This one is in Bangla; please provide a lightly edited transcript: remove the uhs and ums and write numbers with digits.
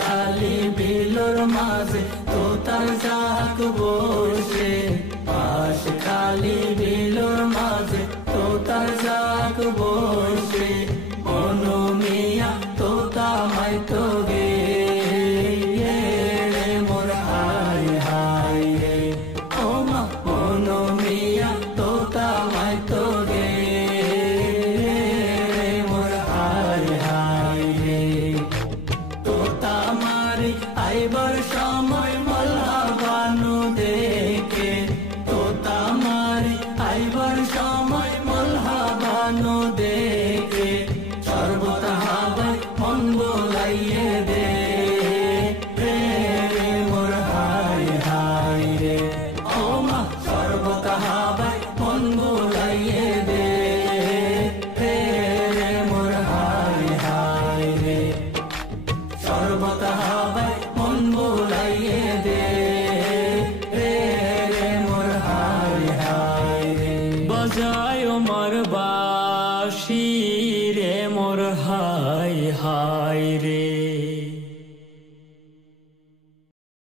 খালি বিলোর মাঝে তোতার জাগ বসে, পাশ খালি বিলোর মাঝে তোতার জাগ বসে, মনো মিয়া তোতা মাইতো গে রে মোর হায় হায় রে। ও মা মনো মিয়া তোতা মাইতো গে রে মোর হায় হায় রে। তোতা মারি আইবার সময় মল্লা বানু দেখে, তোতা মারি আইবার সময় মল্লা বানু দেখে, সর্বদা হাবাই মন বোলাইয়ে দে রে রে মোর হায় হায় রে। ও মা সর্বদা হাবাই মন বোলাইয়ে দে রে রে মোর হায় হায় রে। সর্বদা হাবাই মন বোলাইয়ে দে রে রে মোর হায় হায় রে। বাজায় আমার বাঁশি রে মোর হায় হায় রে।